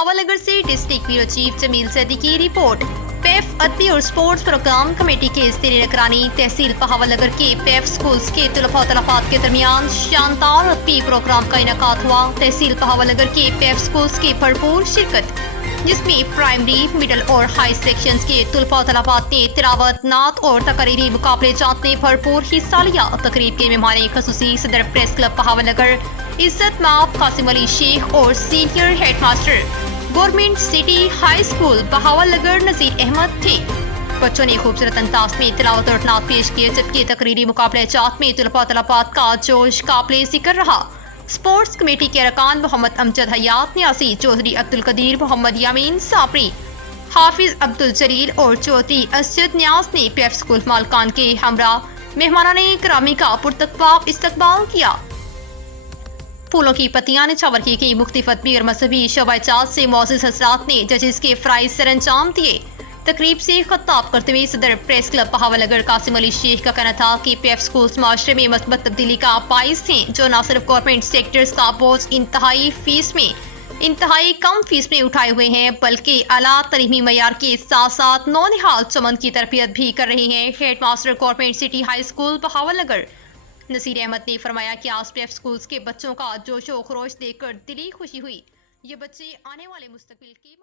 बहावलनगर से district bureau chief Jameel सैदी की report. पेफ अदबी और स्पोर्ट्स प्रोग्राम कमेटी के ज़ेर निगरानी तहसील बहावलनगर के पेफ स्कूल्स के तलबा तलबात के दरमियान शानदार अदबी प्रोग्राम का इनेकाद हुआ। तहसील बहावलनगर के पेफ स्कूल्स की भरपूर शिरकत, जिसमें प्राइमरी, मिडल और हाई सेक्शंस के तलबा तलबात ने तिलावत, नात और तकरीरी मुकाबले जात में भरपूर हिस्सा लिया। तकरीब के मेहमान खसूसी सदर प्रेस क्लब बहावलनगर इज्जत माफ कासिम अली शेख और senior head master government city high school Bahawalnagar Nazir Ahmed थे। बच्चों ने खूबसूरत अंदाज में तिलावत और नात पेश किए, जबकि तकरीरी मुकाबले जात में तलबा तलबात का जोश काबिले जिक्र रहा। स्पोर्ट्स कमेटी के अरकान मोहम्मद अमजद हयात न्यासी, चौधरी अब्दुल कदीर, मोहम्मद यामीन साबरी, हाफिज अब्दुल जलील और चौधरी असद न्याज ने पेफ स्कूल मालकान के हमरा मेहमाना ने करामी का पुरतकबाब इस्तकबाल किया। फूलों की पत्तियां निछावर की गई। मुख्तलिफ गैर मजहबी शवाइजात से मोअज़्ज़िज़ हज़रात ने जजेस के फ़राइज़ सर अंजाम दिए। तकरीब से खिताब करते हुए सदर प्रेस क्लब बहावलनगर कासिम अली शेख का कहना था कि पेफ स्कूल्स माशरे में मस्बत तब्दीली का बाइस थे, जो न सिर्फ गवर्नमेंट सेक्टर्स का बोझ इंतहाई कम फीस में उठाए हुए हैं, बल्कि आला तरीमी मयार के साथ साथ नौनिहाल चमन की तरबियत भी कर रहे हैं। Head master government city high school Bahawalnagar Naseer Ahmed ने फरमाया कि आज पेफ स्कूल्स के बच्चों का जोशो खरोश देखकर दिली खुशी हुई। ये बच्चे आने वाले मुस्तकबिल की